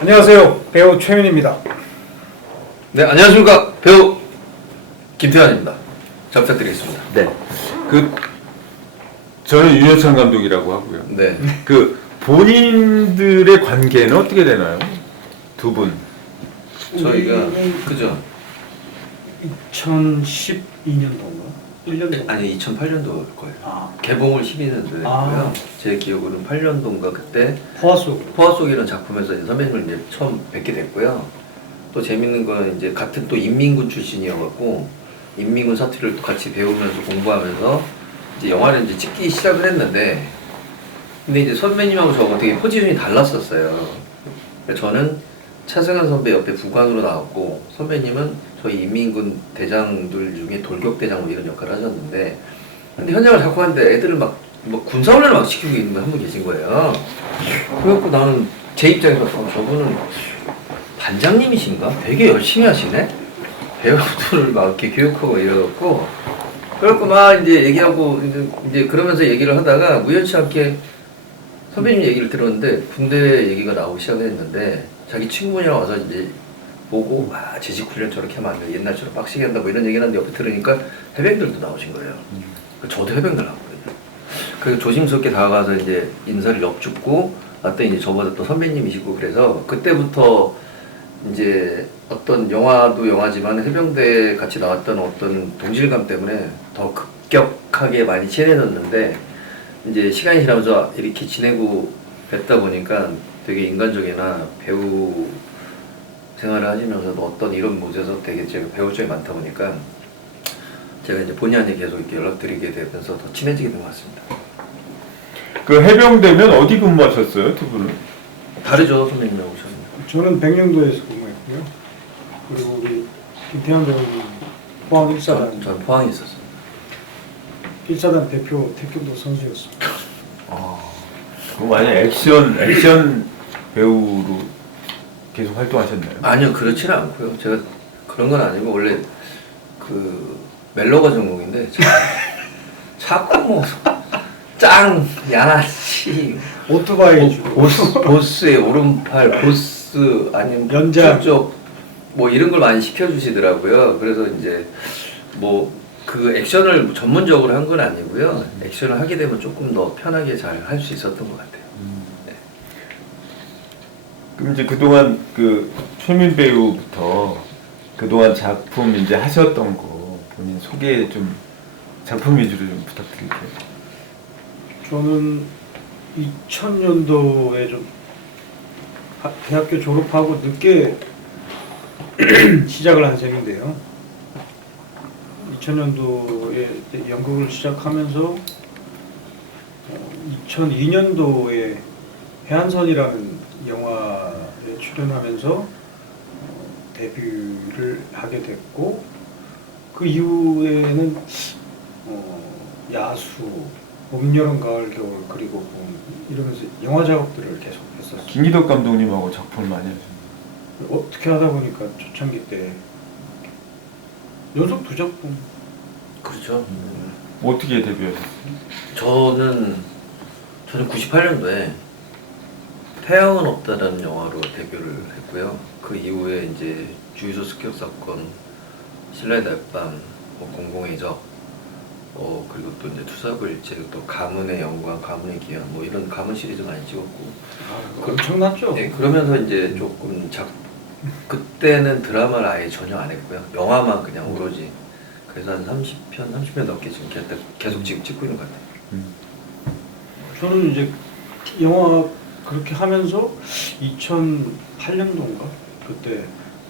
안녕하세요. 배우 최민입니다. 네, 안녕하십니까. 배우 김태환입니다. 잘 부탁드리겠습니다. 네. 저는 윤여찬 감독이라고 하고요. 네. 본인들의 관계는 어떻게 되나요? 두 분. 저희가, 그죠? 2012년도인가? 1년도? 아니, 2008년도일 거예요. 아, 개봉을 12년도에 했고요. 아. 제 기억으로는 8년도인가 그때 포화 속. 포화 속이라는 작품에서 이제 선배님을 이제 처음 뵙게 됐고요. 또 재밌는 건 이제 같은 또 인민군 출신이어갖고 인민군 사투리를 또 같이 배우면서 공부하면서 이제 영화를 이제 찍기 시작을 했는데 근데 이제 선배님하고 저하고 되게 포지션이 달랐었어요. 저는 차승현 선배 옆에 부관으로 나왔고 선배님은 저희 인민군 대장들 중에 돌격대장 뭐 이런 역할을 하셨는데 근데 현장을 자꾸 하는데 애들을 막 군사훈련을 막 시키고 있는 분 한 분 계신 거예요. 그래갖고 나는 제 입장에서 저분은 반장님이신가? 되게 열심히 하시네? 배우들을 막 이렇게 교육하고 이래갖고 그래갖고 막 이제 얘기하고 이제 그러면서 얘기를 하다가 우연치 않게 선배님 얘기를 들었는데 군대 얘기가 나오기 시작했는데 자기 친구분이랑 와서 이제 보고 재직 훈련 저렇게 하면 안 돼. 옛날처럼 빡시게 한다 뭐 이런 얘기를 하는데 옆에 들으니까 해병들도 나오신 거예요. 저도 해병들 나왔거든요. 그래서 조심스럽게 다가가서 이제 인사를 엿줍고 나중에 이제 저보다 또 선배님이시고 그래서 그때부터 이제 어떤 영화도 영화지만 해병대 같이 나왔던 어떤 동질감 때문에 더 급격하게 많이 친해졌는데 이제 시간이 지나면서 이렇게 지내고 뵙다 보니까 되게 인간적이나 배우 생활을 하시면서도 어떤 이런 곳에서 되게 제가 배울 점이 많다 보니까 제가 이제 본의 아니게 계속 이렇게 연락드리게 되면서 더 친해지게 된 것 같습니다. 그 해병대면 어디 근무하셨어요, 두 분은? 다르죠, 선배님하고 저는. 저는 백령도에서 근무했고요. 그리고 우리 김태환 배우는 포항 1사단. 저는 포항에 있었어요. 1사단 대표 태권도 선수였습니다. 그럼 만약 액션 배우로 계속 활동하셨나요? 아니요, 그렇지는 않고요. 제가 그런 건 아니고 원래 그 멜로가 전공인데 자꾸 뭐 야나치 오토바이 주고. 보스의 오른팔 보스 아니면 연장. 쪽 뭐 이런 걸 많이 시켜주시더라고요. 그래서 이제 뭐 그 액션을 전문적으로 한 건 아니고요. 액션을 하게 되면 조금 더 편하게 잘 할 수 있었던 것 같아요. 네. 그럼 이제 그동안 그 최민 배우부터 그동안 작품 이제 하셨던 거 본인 소개 좀 작품 위주로 좀 부탁드릴게요. 저는 2000년도에 좀 대학교 졸업하고 늦게 시작을 한 셈인데요. 2000년도에 연극을 시작하면서 2002년도에 해안선이라는 영화에 출연하면서 데뷔를 하게 됐고 그 이후에는 야수, 봄, 여름, 가을, 겨울 그리고 봄 이러면서 영화 작업들을 계속 했었어요. 김기덕 감독님하고 작품을 많이 하셨나요? 어떻게 하다 보니까 초창기 때 연속 2작품. 그렇죠. 어떻게 데뷔하셨어요? 저는 98년도에 태양은 없다라는 영화로 데뷔를 했고요. 그 이후에 이제 주유소 습격 사건, 신라의 달밤, 뭐 공공의 적, 그리고 또 이제 투사불일체, 또 가문의 영광, 가문의 기한, 뭐 이런 가문 시리즈 많이 찍었고. 엄청났죠. 네, 그러면서 이제 조금 그때는 드라마를 아예 전혀 안 했고요. 영화만 그냥 오로지. 그래서 한 30편 넘게 지금 계속 지금 찍고 있는 것 같아요. 저는 이제 영화 그렇게 하면서 2008년도인가 그때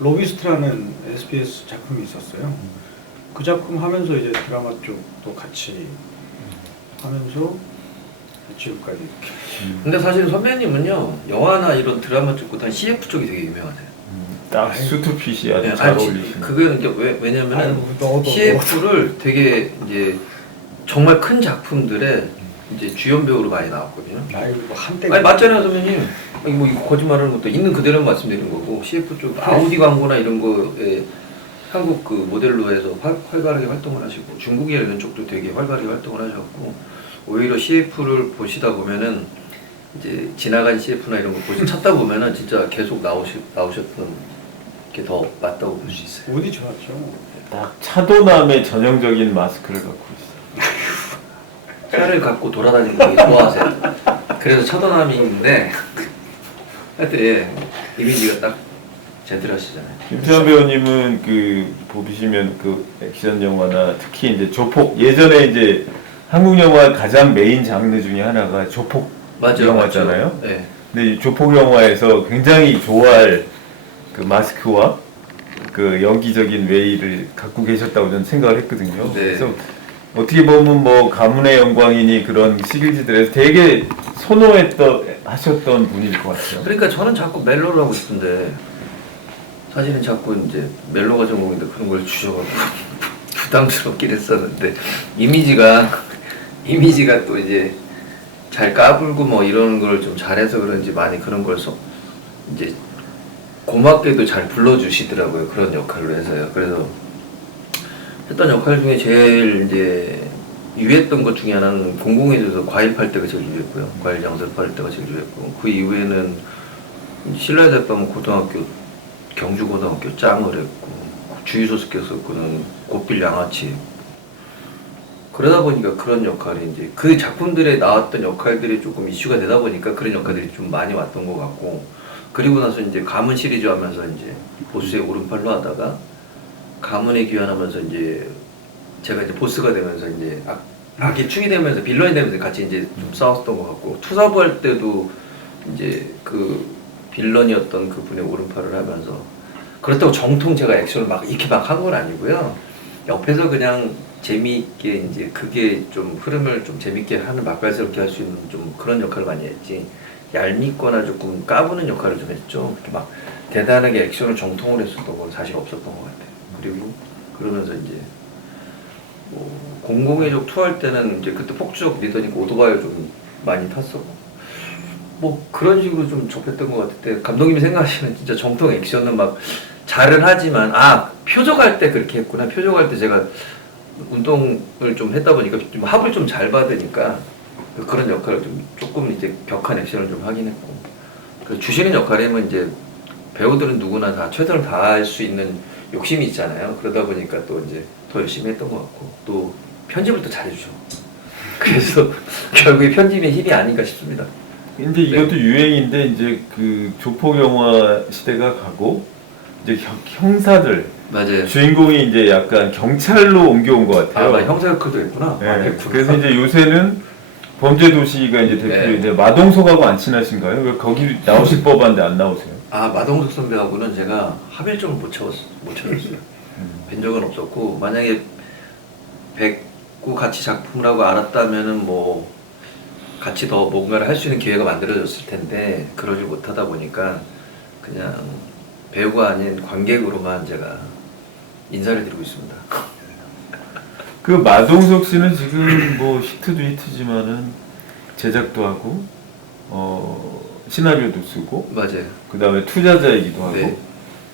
로비스트라는 SBS 작품이 있었어요. 그 작품 하면서 이제 드라마 쪽도 같이 하면서 지금까지 이렇게. 근데 사실 선배님은요 영화나 이런 드라마 찍고 다 CF 쪽이 되게 유명하세요. 딱 수트핏이 아주 네, 잘 아니, 어울리시는. 그거는 이제 왜냐면은 아유, 너도. CF를 되게 이제 정말 큰 작품들에 이제 주연 배우로 많이 나왔거든요. 아이고 뭐 한때. 아니 맞잖아요 선배님. 아니 뭐 이거 거짓말하는 것도 있는 그대로 말씀드리는 거고 CF 쪽 아우디 광고나 이런 거에 한국 그 모델로 해서 활발하게 활동을 하시고 중국이나 이런 쪽도 되게 활발하게 활동을 하셨고 오히려 CF를 보시다 보면은 이제 지나간 CF나 이런 거 보시 찾다 보면은 진짜 계속 나오셨던 게 더 맞다고 볼 수 있어요. 운이 좋았죠. 딱 차도남의 전형적인 마스크를 갖고 있어. 차를 갖고 다니는 거 되게 좋아하세요. 그래서 차도남인데 하여튼 예, 이미지가 딱 제대로 하시잖아요. 김태현 배우님은 그 보시면 그 액션 영화나 특히 이제 조폭 예전에 이제 한국 영화 가장 메인 장르 중에 하나가 조폭 맞아요, 영화잖아요. 맞죠? 네. 근데 이 조폭 영화에서 굉장히 좋아할 그 마스크와 그 연기적인 웨이를 갖고 계셨다고 저는 생각을 했거든요. 네. 그래서 어떻게 보면 뭐 가문의 영광이니 그런 시리즈들에서 되게 하셨던 분일 것 같아요. 그러니까 저는 자꾸 멜로를 하고 싶은데 사실은 자꾸 이제 멜로가 전공인데 그런 걸 주셔가지고 부담스럽긴 했었는데 이미지가 또 이제 잘 까불고 뭐 이런 걸 좀 잘해서 그런지 많이 그런 걸 이제 고맙게도 잘 불러주시더라고요. 그런 역할로 해서요. 그래서 했던 역할 중에 제일 이제 유했던 것 중에 하나는 공공의에서 과일 팔 때가 제일 유했고요. 과일 장사를 팔 때가 제일 유했고 그 이후에는 신라에 대학가면 고등학교 경주고등학교 짱을 했고 주유소스께서 그는 고필 양아치 그러다 보니까 그런 역할이 이제 그 작품들에 나왔던 역할들이 조금 이슈가 되다 보니까 그런 역할들이 좀 많이 왔던 것 같고 그리고 나서 이제 가문 시리즈 하면서 이제 보스의 오른팔로 하다가 가문에 귀환하면서 이제 제가 이제 보스가 되면서 이제 악이 축이 되면서 빌런이 되면서 같이 이제 좀 싸웠던 것 같고 투사부 할 때도 이제 그 빌런이었던 그 분의 오른팔을 하면서 그렇다고 정통 제가 액션을 막 이렇게 막 한 건 아니고요. 옆에서 그냥 재미있게 이제 그게 좀 흐름을 좀 재밌게 하는 맛깔스럽게 할 수 있는 좀 그런 역할을 많이 했지. 얄밉거나 조금 까부는 역할을 좀 했죠. 이렇게 막 대단하게 액션을 정통으로 했었던 건 사실 없었던 것 같아요. 그리고 그러면서 이제 뭐 공공의적 투할 때는 이제 그때 폭주적 리더니까 오토바이를 좀 많이 탔었고 뭐 그런 식으로 좀 접했던 것 같을 때 감독님이 생각하시는 진짜 정통 액션은 막 잘은 하지만 표적할 때 그렇게 했구나. 표적할 때 제가 운동을 좀 했다 보니까 좀 합을 좀 잘 받으니까 그런 역할을 좀 조금 이제 격한 액션을 좀 하긴 했고 그 주시는 역할이면 이제 배우들은 누구나 다 최선을 다할 수 있는 욕심이 있잖아요. 그러다 보니까 또 이제 더 열심히 했던 것 같고 또 편집을 또 잘해주죠. 그래서 결국에 편집의 힘이 아닌가 싶습니다. 근데 이것도 유행인데 이제 그 조폭 영화 시대가 가고 이제 형사들 맞아요. 주인공이 이제 약간 경찰로 옮겨온 것 같아요. 형사 역할도 했구나. 네. 그래서 이제 요새는 범죄도시가 이제 대표인데 네. 마동석하고 안 친하신가요? 왜 거기 나오실 법한데 안 나오세요? 마동석 선배하고는 제가 합일점을 못 찾았어요. 뵌 적은 없었고 만약에 뵙고 같이 작품을 하고 알았다면은 뭐 같이 더 뭔가를 할 수 있는 기회가 만들어졌을 텐데 그러지 못하다 보니까 그냥 배우가 아닌 관객으로만 제가 인사를 드리고 있습니다. 그 마동석 씨는 지금 뭐 히트도 히트지만은 제작도 하고 시나리오도 쓰고 맞아요. 그 다음에 투자자이기도 하고 네.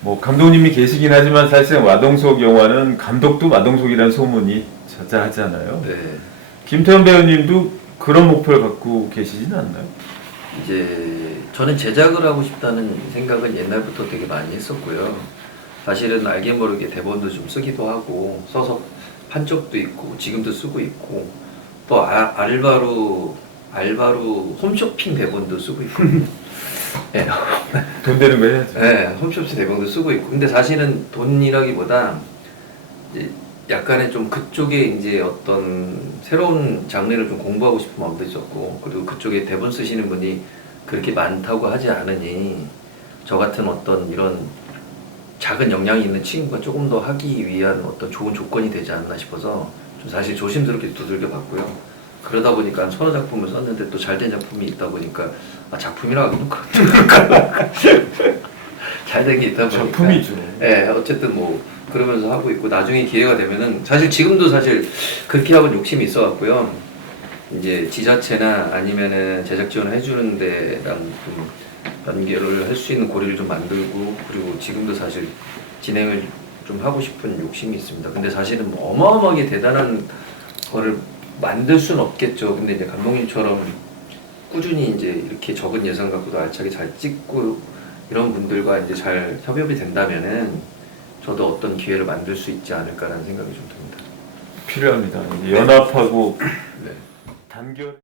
뭐 감독님이 계시긴 하지만 사실상 마동석 영화는 감독도 마동석이라는 소문이 자자하잖아요. 네. 김태현 배우님도 그런 목표를 갖고 계시진 않나요? 이제 저는 제작을 하고 싶다는 생각은 옛날부터 되게 많이 했었고요. 사실은 알게 모르게 대본도 좀 쓰기도 하고 써서 판 적도 있고 지금도 쓰고 있고 또 알바로 홈쇼핑 대본도 쓰고 있고 네. 돈 되는 거 해야죠. 네, 홈쇼핑 대본도 쓰고 있고 근데 사실은 돈이라기보다 이제 약간의 좀 그쪽에 이제 어떤 새로운 장르를 좀 공부하고 싶은 마음도 있었고 그리고 그쪽에 대본 쓰시는 분이 그렇게 많다고 하지 않으니 저 같은 어떤 이런 작은 역량이 있는 친구가 조금 더 하기 위한 어떤 좋은 조건이 되지 않나 싶어서 좀 사실 조심스럽게 두들겨 봤고요. 그러다 보니까 한 서너 작품을 썼는데 또 잘 된 작품이 있다 보니까 작품이라 하기는 그렇죠. 잘 된 게 있다 보니까 작품이죠. 네, 어쨌든 뭐 그러면서 하고 있고 나중에 기회가 되면은 사실 지금도 사실 그렇게 하고 욕심이 있어갖고요. 이제 지자체나 아니면은 제작 지원을 해주는 데랑 좀 연계를 할 수 있는 고리를 좀 만들고 그리고 지금도 사실 진행을 좀 하고 싶은 욕심이 있습니다. 근데 사실은 뭐 어마어마하게 대단한 거를 만들 수는 없겠죠. 근데 이제 감독님처럼 꾸준히 이제 이렇게 적은 예산 갖고도 알차게 잘 찍고 이런 분들과 이제 잘 협업이 된다면은 저도 어떤 기회를 만들 수 있지 않을까라는 생각이 좀 듭니다. 필요합니다. 연합하고 네. 단결.